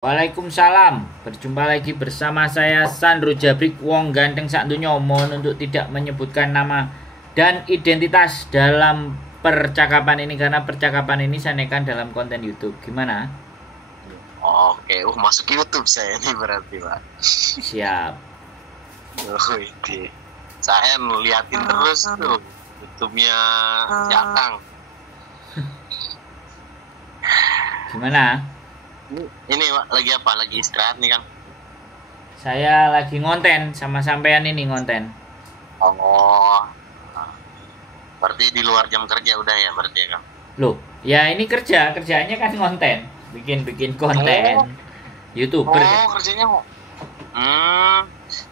Waalaikumsalam. Berjumpa lagi bersama saya Sandro Jabrik Wong Ganteng Sak Donya. Mohon untuk tidak menyebutkan nama dan identitas dalam percakapan ini karena percakapan ini saya naikkan dalam konten YouTube. Gimana? Oke, masuk YouTube saya ini berarti, Pak. Siap. Oh, ini. Saya ngeliatin terus tuh YouTube-nya Jatang. Gimana? Ini Pak, lagi apa? Lagi istirahat nih, Kang? Saya lagi ngonten sama sampean ini ngonten. Oh, berarti di luar jam kerja udah ya berarti ya, Kang? Loh, ya ini kerjanya kan ngonten, bikin konten. YouTuber. Oh, kerjanya mau.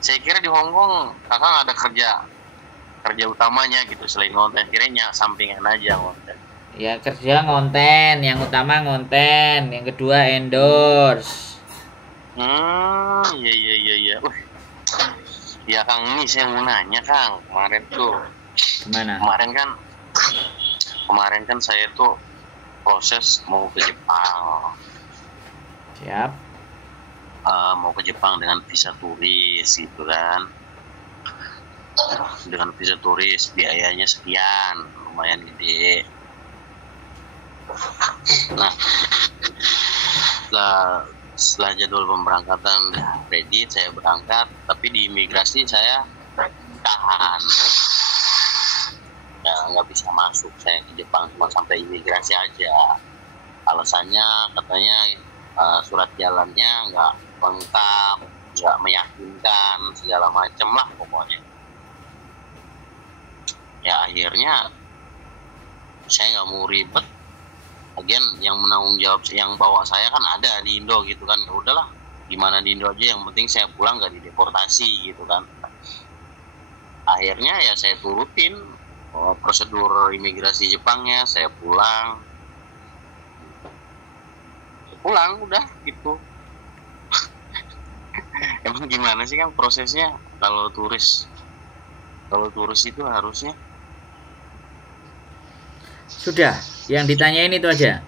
Saya kira di Hongkong Kakang ada kerja utamanya gitu selain konten, kiranya sampingan aja konten. Ya kerja ngonten, yang utama ngonten, yang kedua endorse. Iya. Ya Kang, ini saya mau nanya Kang, Gimana? Kemarin kan saya tuh proses mau ke Jepang. Siap. Mau ke Jepang dengan visa turis gitu kan. Dengan visa turis biayanya sekian, lumayan gede. Nah, setelah jadwal pemberangkatan ready, saya berangkat, tapi di imigrasi saya tahan. Ya, nggak bisa masuk saya ke Jepang, cuma sampai imigrasi aja. Alasannya katanya surat jalannya nggak lengkap, nggak meyakinkan, segala macem lah pokoknya. Ya akhirnya saya nggak mau ribet. Lagian yang menanggung jawab, yang bawa saya kan ada di Indo gitu kan. Ya udahlah, gimana di Indo aja, yang penting saya pulang nggak dideportasi gitu kan. Akhirnya ya saya turutin prosedur imigrasi Jepangnya, saya pulang udah gitu. Emang gimana sih kan prosesnya kalau turis itu harusnya? Sudah, yang ditanyain itu aja.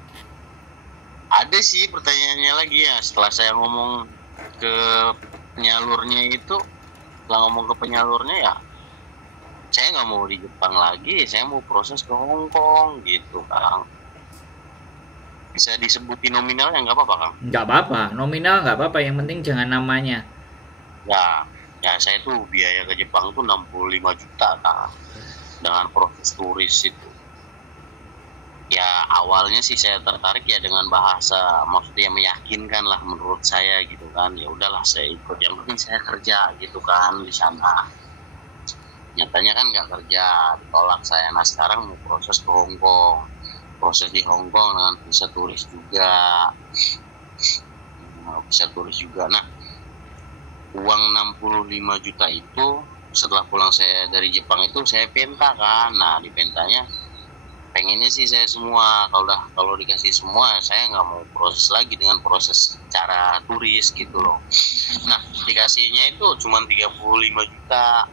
Ada sih pertanyaannya lagi ya, setelah saya ngomong ke penyalurnya ya saya nggak mau di Jepang lagi, saya mau proses ke Hong Kong gitu Kang. Bisa disebutin nominalnya nggak apa-apa Kang? Nggak apa-apa, nominal nggak apa-apa, yang penting jangan namanya. Ya saya tuh biaya ke Jepang tuh 65 juta Kang, dengan proses turis itu. Ya awalnya sih saya tertarik ya dengan bahasa, maksudnya meyakinkan lah menurut saya gitu kan. Ya udahlah saya ikut, yang penting saya kerja gitu kan di sana. Nyatanya kan nggak kerja, ditolak saya. Nah sekarang mau proses ke Hong Kong, proses di Hong Kong dengan visa turis juga. Nah uang 65 juta itu setelah pulang saya dari Jepang itu saya penta kan. Nah di pentanya pengennya sih saya semua, kalau dikasih semua saya nggak mau proses lagi dengan proses cara turis gitu loh. Nah dikasihnya itu cuma 35 juta.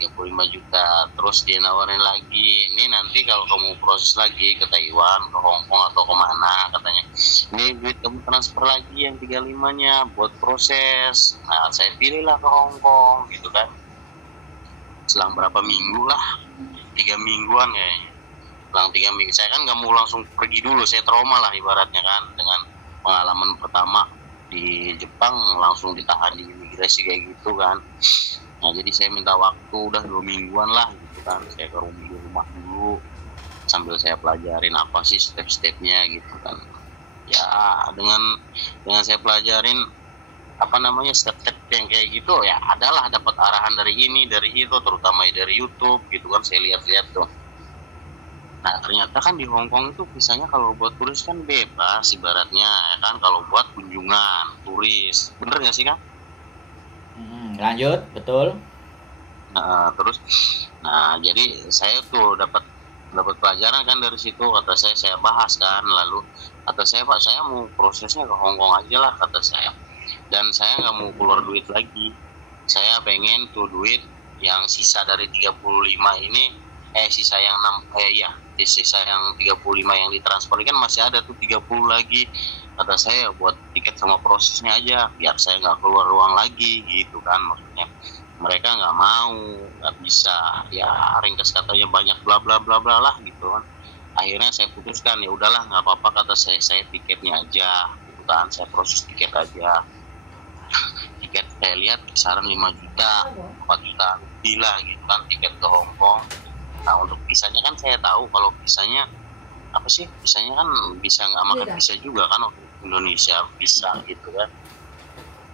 35 juta, terus dia nawarin lagi, ini nanti kalau kamu proses lagi ke Taiwan, ke Hong Kong atau kemana, katanya ini duit kamu transfer lagi yang 35-nya buat proses. Nah saya pilihlah ke Hong Kong gitu kan. Selang berapa minggu lah, 3 mingguan kayaknya. Selang 3 minggu, saya kan nggak mau langsung pergi dulu, saya trauma lah ibaratnya kan, dengan pengalaman pertama di Jepang langsung ditahan di imigrasi kayak gitu kan. Nah jadi saya minta waktu udah 2 mingguan lah gitu kan, saya ke rumah dulu sambil saya pelajarin apa sih step-stepnya gitu kan. Ya dengan saya pelajarin apa namanya step-step yang kayak gitu, ya adalah dapat arahan dari ini dari itu, terutama dari YouTube gitu kan, saya lihat-lihat tuh. Nah ternyata kan di Hong Kong itu visanya kalau buat turis kan bebas ibaratnya ya kan, kalau buat kunjungan turis, bener nggak sih Kang? Lanjut, betul. Nah jadi saya tuh dapat pelajaran kan dari situ. Kata saya bahas kan, lalu kata saya, Pak saya mau prosesnya ke Hong Kong aja lah kata saya, dan saya nggak mau keluar duit lagi. Saya pengen tuh duit yang sisa dari 35 ini, sisa yang 35 yang ditransfer kan masih ada tuh 30 lagi kata saya buat tiket sama prosesnya aja biar saya nggak keluar ruang lagi gitu kan, maksudnya mereka nggak mau, nggak bisa, ya ringkas katanya banyak bla bla bla bla lah gitu kan. Akhirnya saya putuskan ya udahlah nggak apa-apa kata saya tiketnya aja gitu kan, saya proses tiket aja. Tiket saya lihat kisaran 5 juta 4 juta lebih lah gitu kan tiket ke Hong Kong. Nah untuk visanya kan saya tahu kalau visanya apa sih, visanya kan bisa nggak makan visa juga kan waktu Indonesia bisa gitu kan.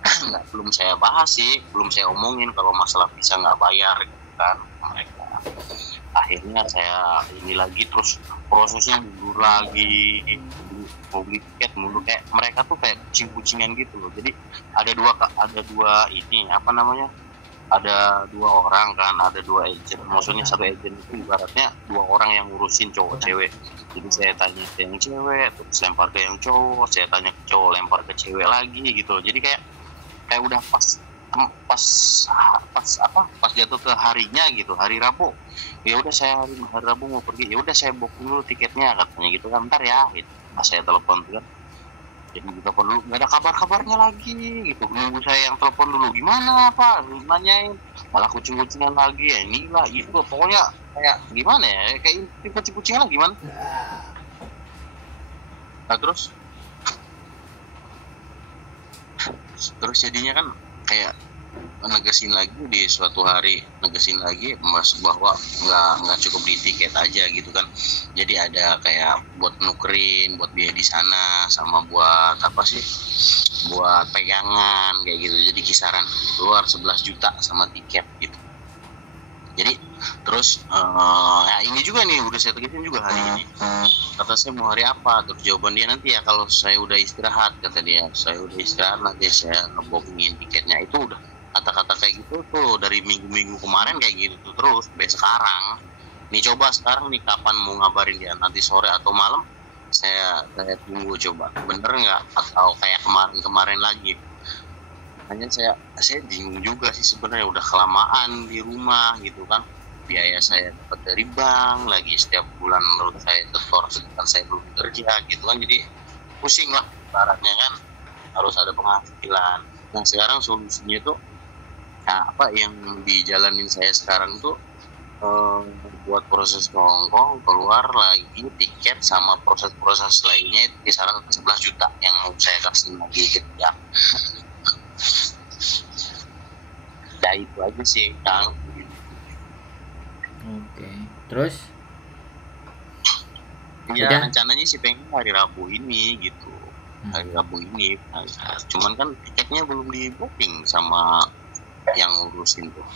Nggak, belum saya bahas sih, belum saya omongin kalau masalah visa nggak bayar gitu kan mereka. Akhirnya saya ini lagi terus prosesnya mundur lagi, mau beli tiket mundur, kayak mereka tuh kayak kucing-kucingan gitu loh. Jadi ada dua ini apa namanya, ada 2 orang kan, ada 2 agent, maksudnya satu agent itu ibaratnya 2 orang yang ngurusin cowok cewek. Jadi saya tanya ke yang cewek terus lempar ke yang cowok, saya tanya ke cowok lempar ke cewek lagi gitu. Jadi kayak udah pas jatuh ke harinya gitu, hari Rabu ya udah saya hari Rabu mau pergi, ya udah saya booking dulu tiketnya katanya gitu kan, ntar ya gitu. Pas saya telepon tuh kan, jadi telepon dulu nggak ada kabarnya lagi gitu, nunggu saya yang telepon dulu gimana Pak, nanyain malah kucing-kucingan lagi ya inilah itu, pokoknya kayak gimana ya, kayak kucing-kucingan lah gimana. Nah terus jadinya kan kayak negesin lagi di suatu hari, negesin lagi bahwa nggak cukup di tiket aja gitu kan. Jadi ada kayak buat nukerin, buat biaya di sana, sama buat apa sih, buat pegangan kayak gitu. Jadi kisaran keluar 11 juta sama tiket gitu. Jadi terus ya ini juga nih udah saya tegesin juga hari ini. Kata saya mau hari apa, terus jawaban dia nanti ya kalau saya udah istirahat, kata dia saya udah istirahat nanti saya ngebooking tiketnya. Itu udah kata-kata kayak gitu tuh dari minggu-minggu kemarin kayak gitu terus sampai sekarang. Nih coba sekarang nih kapan mau ngabarin dia, nanti sore atau malam saya tunggu coba bener nggak, atau kayak kemarin lagi. Hanya saya bingung juga sih sebenarnya, udah kelamaan di rumah gitu kan, biaya saya dapat dari bank lagi setiap bulan menurut saya setor, sedangkan saya belum kerja gitu kan, jadi pusing lah baratnya kan, harus ada penghasilan. Nah sekarang solusinya tuh nah, apa yang dijalanin saya sekarang tuh buat proses ke Hong Kong, keluar lagi tiket sama proses-proses lainnya itu kisaran 11 juta yang saya kasih lagi gitu ya. Ya itu aja sih Kang. Oke. Terus? Ya Udah? rencananya sih pengen hari Rabu ini gitu. Hari Rabu ini. Nah, cuman kan tiketnya belum di booking sama yang ngurusin tuh.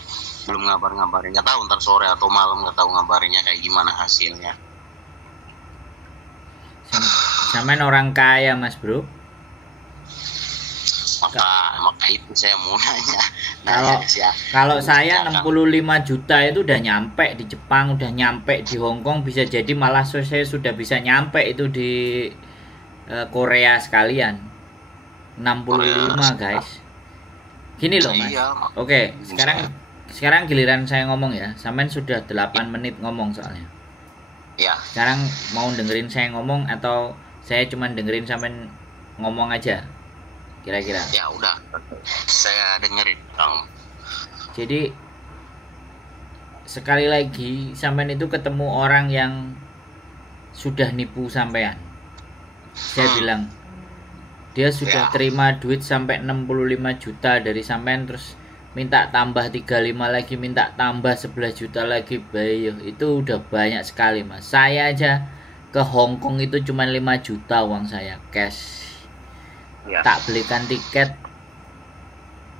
Belum ngabarin. Nggak tahu ntar sore atau malam, nggak tahu ngabarinnya kayak gimana hasilnya. Sampean orang kaya Mas Bro. Maka itu saya mau nanya. Kalau saya 65 juta itu udah nyampe di Jepang, udah nyampe di Hong Kong, bisa jadi malah saya sudah bisa nyampe itu di Korea sekalian. 65 guys. Gini loh Mas. Oke, sekarang giliran saya ngomong ya. Sampean sudah 8 menit ngomong soalnya. Ya. Sekarang mau dengerin saya ngomong atau saya cuma dengerin sampean ngomong aja? Kira-kira. Ya udah, saya dengerin Kang. Jadi sekali lagi sampean itu ketemu orang yang sudah nipu sampean. Saya bilang dia sudah terima duit sampai 65 juta dari sampean, terus minta tambah 35 lagi, minta tambah 11 juta lagi. Bayo, itu udah banyak sekali Mas. Saya aja ke Hong Kong itu cuma 5 juta uang saya cash. Tak belikan tiket,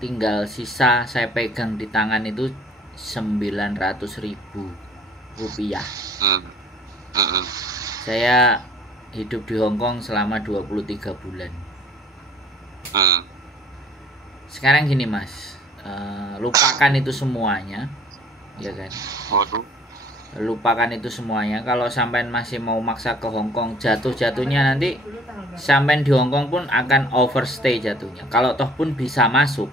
tinggal sisa saya pegang di tangan itu 900.000 rupiah. Saya hidup di Hong Kong selama 23 bulan. Sekarang gini Mas, lupakan itu semuanya, ya kan? Lupakan itu semuanya. Kalau sampean masih mau maksa ke Hong Kong, jatuhnya nanti sampean di Hong Kong pun akan overstay jatuhnya. Kalau toh pun bisa masuk,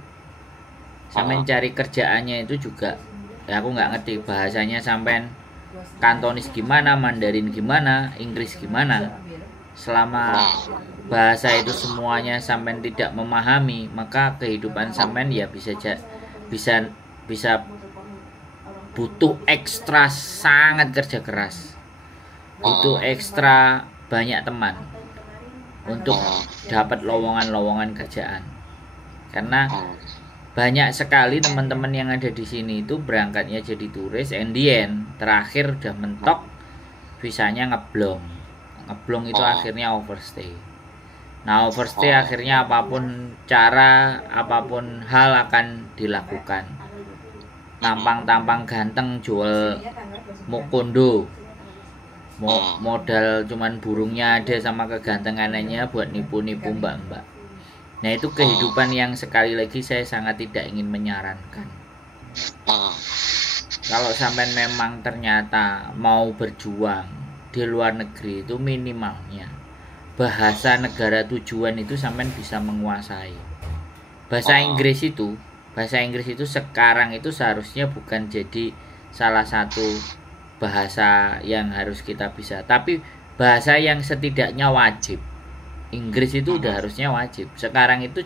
sampean cari kerjaannya itu juga ya aku nggak ngerti bahasanya, sampean Kantonis gimana, Mandarin gimana, Inggris gimana, Selama bahasa itu semuanya sampean tidak memahami, maka kehidupan sampean ya bisa bisa butuh ekstra sangat kerja keras, butuh ekstra banyak teman untuk dapat lowongan-lowongan kerjaan. Karena banyak sekali teman-teman yang ada di sini itu berangkatnya jadi turis, and the end terakhir udah mentok visanya ngeblong itu akhirnya overstay. Nah, overstay akhirnya apapun cara, apapun hal akan dilakukan. Tampang-tampang ganteng jual mokondo, modal cuman burungnya ada sama kegantengannya buat nipu-nipu mbak-mbak. Nah, itu kehidupan yang sekali lagi saya sangat tidak ingin menyarankan. Kalau sampai memang ternyata mau berjuang di luar negeri, itu minimalnya bahasa negara tujuan itu sampean bisa menguasai. Bahasa Inggris itu sekarang itu seharusnya bukan jadi salah satu bahasa yang harus kita bisa, tapi bahasa yang setidaknya wajib. Inggris itu udah harusnya wajib. Sekarang itu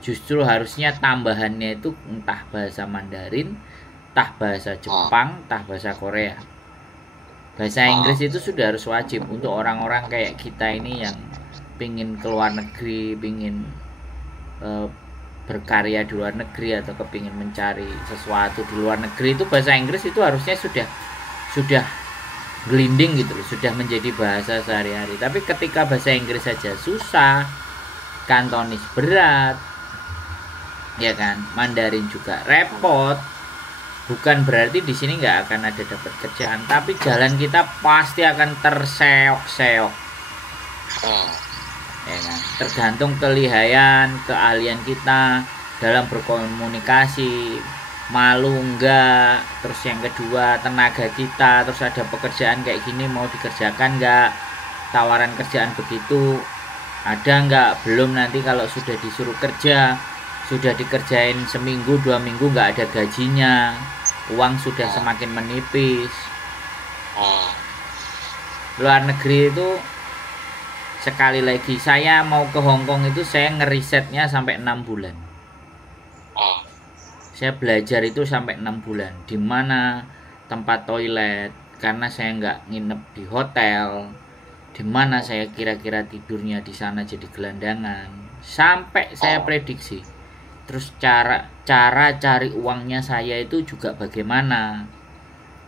justru harusnya tambahannya itu entah bahasa Mandarin, entah bahasa Jepang, entah bahasa Korea. Bahasa Inggris itu sudah harus wajib untuk orang-orang kayak kita ini yang pingin keluar negeri, pingin berkarya di luar negeri atau kepingin mencari sesuatu di luar negeri. Itu bahasa Inggris itu harusnya sudah gelinding gitu loh, sudah menjadi bahasa sehari-hari. Tapi ketika bahasa Inggris saja susah, Kantonis berat, ya kan, Mandarin juga repot. Bukan berarti di sini nggak akan ada dapat kerjaan, tapi jalan kita pasti akan terseok-seok. Ya kan? Tergantung kelihayan, keahlian kita dalam berkomunikasi, malu enggak, terus yang kedua tenaga kita, terus ada pekerjaan kayak gini mau dikerjakan enggak, tawaran kerjaan begitu ada enggak, belum nanti kalau sudah disuruh kerja, sudah dikerjain seminggu 2 minggu enggak ada gajinya, uang sudah semakin menipis. Luar negeri itu sekali lagi, saya mau ke Hongkong itu saya ngerisetnya sampai 6 bulan. Saya belajar itu sampai 6 bulan di mana tempat toilet, karena saya nggak nginep di hotel, di mana saya kira-kira tidurnya di sana jadi gelandangan, sampai saya prediksi. Terus cara cari uangnya saya itu juga bagaimana.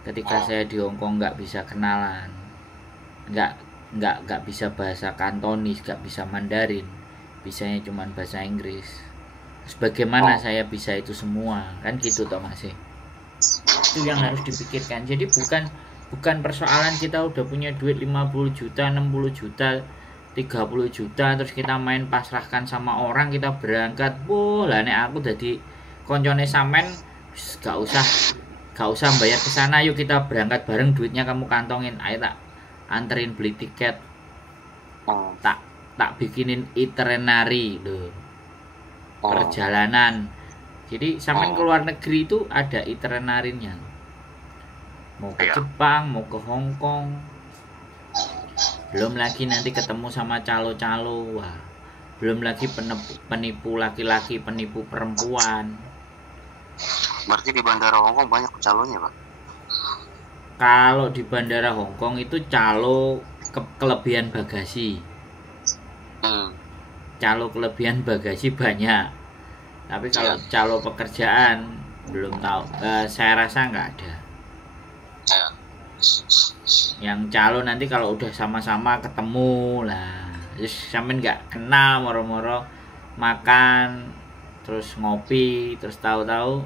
Ketika saya di Hongkong nggak bisa kenalan, nggak bisa bahasa Kantonis, nggak bisa Mandarin, bisanya cuma bahasa Inggris. Terus bagaimana saya bisa itu semua, kan gitu toh Mas. Itu yang harus dipikirkan. Jadi bukan persoalan kita udah punya duit 50 juta, 60 juta, 30 juta terus kita main pasrahkan sama orang, kita berangkat. Lah nek aku jadi koncone sampean gak usah bayar ke sana, yuk kita berangkat bareng, duitnya kamu kantongin, ayo tak anterin beli tiket, tak bikinin itinerary loh, perjalanan. Jadi sampean ke luar negeri itu ada itinerary-nya, mau ke Jepang, mau ke Hongkong, belum lagi nanti ketemu sama calo-calo, wah, belum lagi penipu laki-laki, penipu perempuan. Berarti di bandara Hongkong banyak calonya, Pak? Kalau di bandara Hongkong itu calo kelebihan bagasi. Calo kelebihan bagasi banyak. Tapi kalau calo pekerjaan belum tahu. Saya rasa nggak ada. Yang calo nanti kalau udah sama-sama ketemu lah, terus sampean nggak kenal, moro-moro makan, terus ngopi, terus tahu-tahu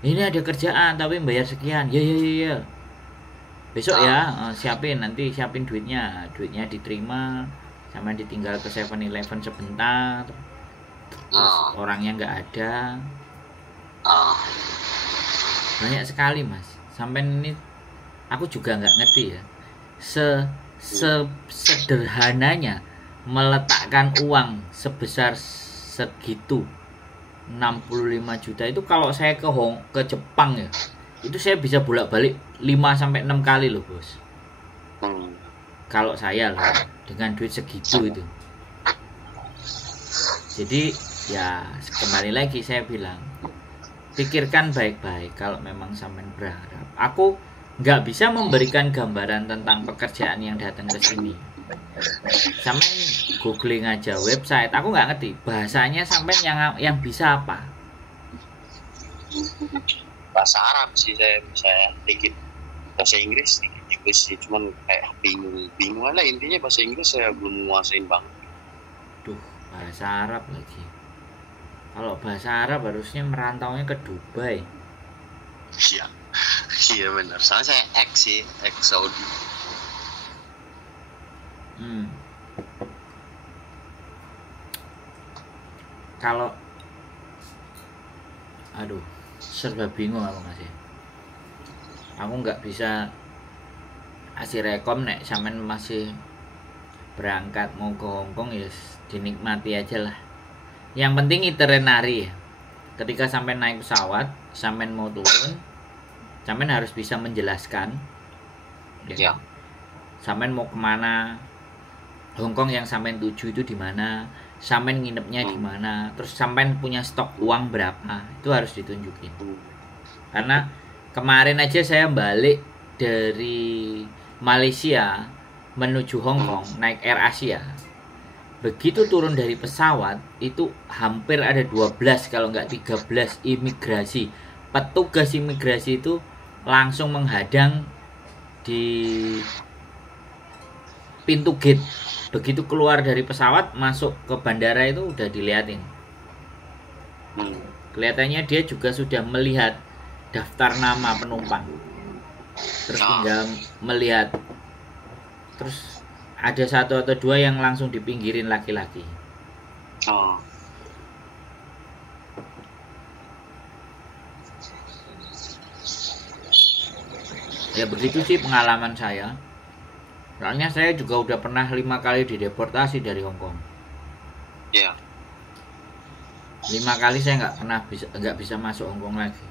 ini ada kerjaan tapi bayar sekian, ya besok ya, siapin duitnya diterima, sama ditinggal ke 7-Eleven sebentar, terus orangnya nggak ada. Banyak sekali Mas, sampai ini aku juga nggak ngerti ya, sederhananya meletakkan uang sebesar segitu 65 juta itu. Kalau saya ke Jepang ya, itu saya bisa bolak-balik 5-6 kali loh bos. Kalau saya loh dengan duit segitu itu. Jadi ya kembali lagi saya bilang, pikirkan baik-baik kalau memang sampean berharap. Aku nggak bisa memberikan gambaran tentang pekerjaan yang datang ke sini. Sampean googling aja website, aku nggak ngerti bahasanya sampean yang bisa apa. Bahasa Arab sih saya bisa dikit, bahasa Inggris dikit juga sih, cuman kayak bingung lah intinya. Bahasa Inggris saya belum menguasain banget. Bahasa Arab lagi. Kalau bahasa Arab harusnya merantaunya ke Dubai. Iya benar, soalnya saya ex Saudi. Kalau serba bingung aku nggak bisa kasih rekom nek sampean masih berangkat mau ke Hongkong, ya dinikmati aja lah. Yang penting itinerary ya. Ketika sampean naik pesawat, sampean mau turun, sampean harus bisa menjelaskan ya. Sampean mau kemana, Hongkong yang sampean tuju itu di mana, sampean nginepnya di mana, terus sampean punya stok uang berapa, itu harus ditunjukin. Karena kemarin aja saya balik dari Malaysia menuju Hongkong naik Air Asia. Begitu turun dari pesawat itu hampir ada 12 kalau nggak 13 imigrasi. Petugas imigrasi itu langsung menghadang di pintu gate. Begitu keluar dari pesawat masuk ke bandara itu udah diliatin. Kelihatannya dia juga sudah melihat daftar nama penumpang. Terus tinggal melihat. Terus ada satu atau dua yang langsung dipinggirin laki-laki. Ya begitu sih pengalaman saya. Soalnya saya juga udah pernah 5 kali dideportasi dari Hongkong. Iya. 5 kali saya nggak bisa masuk Hongkong lagi.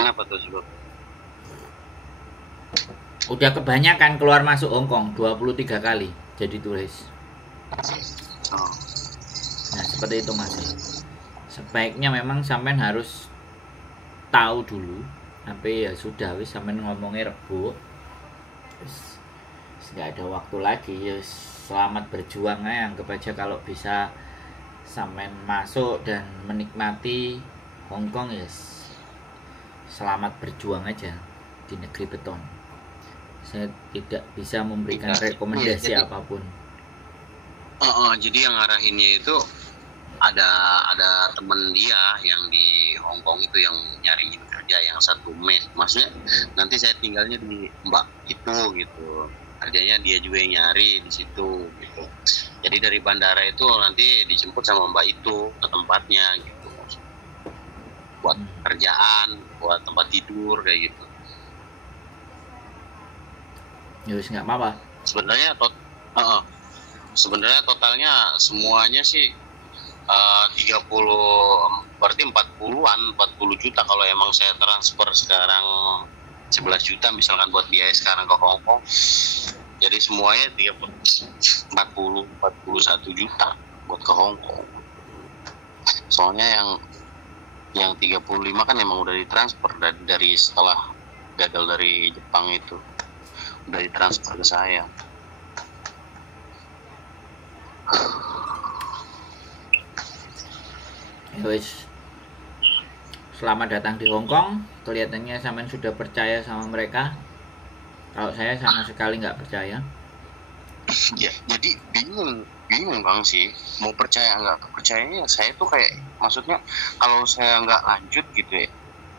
Kenapa tuh sebab? Udah kebanyakan keluar masuk Hongkong 23 kali jadi turis. Nah seperti itu Mas. Sebaiknya memang sampean harus tahu dulu. Tapi ya sudah wis sampean ngomongnya rebuk. Nggak ada waktu lagi, ya selamat berjuang ya. Anggap aja kalau bisa sampean masuk dan menikmati Hongkong, ya selamat berjuang aja di negeri beton. Saya tidak bisa memberikan rekomendasi apapun. Jadi yang ngarahinnya itu ada temen dia yang di Hongkong itu yang nyariin kerja yang 1 mes. Maksudnya nanti saya tinggalnya di Mbak itu gitu. Kerjanya dia juga yang nyari di situ gitu. Jadi dari bandara itu nanti dijemput sama Mbak itu ke tempatnya gitu. Buat kerjaan, buat tempat tidur kayak gitu. Ya wis nggak apa-apa. Sebenarnya totalnya semuanya sih 30, berarti 40 juta kalau emang saya transfer sekarang 11 juta misalkan buat biaya sekarang ke Hongkong. Jadi semuanya 41 juta buat ke Hongkong. Soalnya yang 35 kan emang udah ditransfer dari setelah gagal dari Jepang itu. Udah ditransfer ke saya. Wis. Selamat datang di Hongkong. Kelihatannya sampean sudah percaya sama mereka. Kalau saya sama sekali nggak percaya. Ya, jadi bingung Bang sih. Mau percaya nggak percayanya saya tuh kayak, maksudnya kalau saya nggak lanjut gitu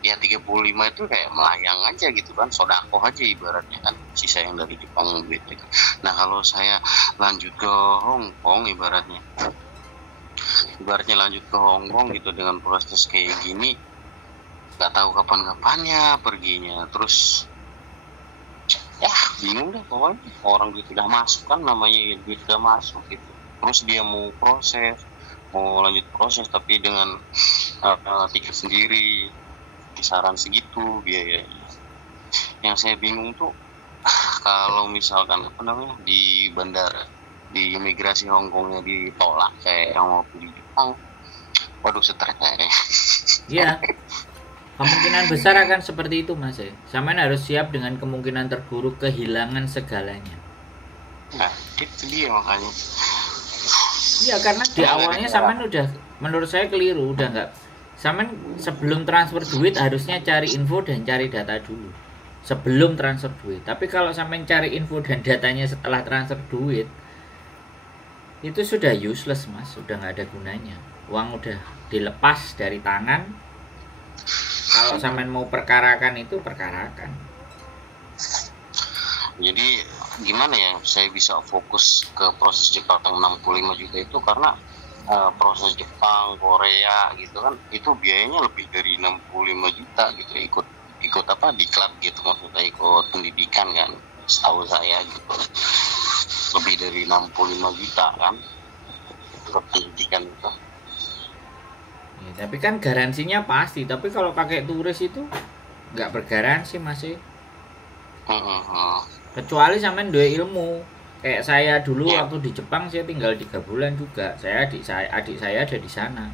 ya 35 itu kayak melayang aja gitu kan, sodako aja ibaratnya kan, sisa yang dari Jepang gitu. Nah kalau saya lanjut ke Hongkong ibaratnya lanjut ke Hongkong gitu dengan proses kayak gini, nggak tahu kapan-kapannya perginya. Terus ya bingung deh pokoknya. Orang duit udah masuk kan, namanya duit udah masuk gitu. Terus dia mau lanjut proses tapi dengan tiket sendiri, kisaran segitu biayanya. Yang saya bingung tuh kalau misalkan apa namanya di bandara, di imigrasi Hong Kongnya ditolak kayak yang mau di Jepang, waduh stres kayaknya. Iya, kemungkinan besar akan seperti itu mas ya. Sampean harus siap dengan kemungkinan terburuk, kehilangan segalanya. Nah itu dia makanya. Iya, karena di awalnya sampean udah, menurut saya keliru, udah nggak. Sampean sebelum transfer duit harusnya cari info dan cari data dulu sebelum transfer duit. Tapi kalau sampean cari info dan datanya setelah transfer duit, itu sudah useless mas, sudah nggak ada gunanya. Uang udah dilepas dari tangan. Kalau sampean mau perkarakan itu perkarakan. Jadi gimana ya saya bisa fokus ke proses Jepang 65 juta itu karena proses Jepang, Korea gitu kan itu biayanya lebih dari 65 juta gitu, ikut apa di klub gitu, maksudnya ikut pendidikan kan, setahu saya gitu lebih dari 65 juta kan ikut pendidikan itu. Ya, tapi kan garansinya pasti. Tapi kalau pakai turis itu nggak bergaransi masih. Kecuali sampean dua ilmu. Kayak saya dulu waktu di Jepang saya tinggal 3 bulan juga. Adik saya ada di sana.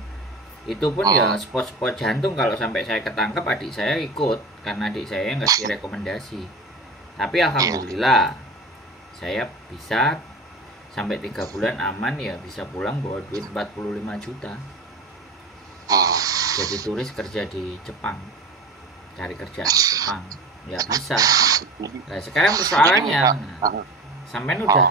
Itu pun ya spot-spot jantung, kalau sampai saya ketangkep adik saya ikut karena adik saya ngasih rekomendasi. Tapi alhamdulillah saya bisa sampai 3 bulan aman ya, bisa pulang bawa duit 45 juta. Jadi turis kerja di Jepang, cari kerjaan di Jepang ya bisa. Nah sekarang persoalannya, sampean udah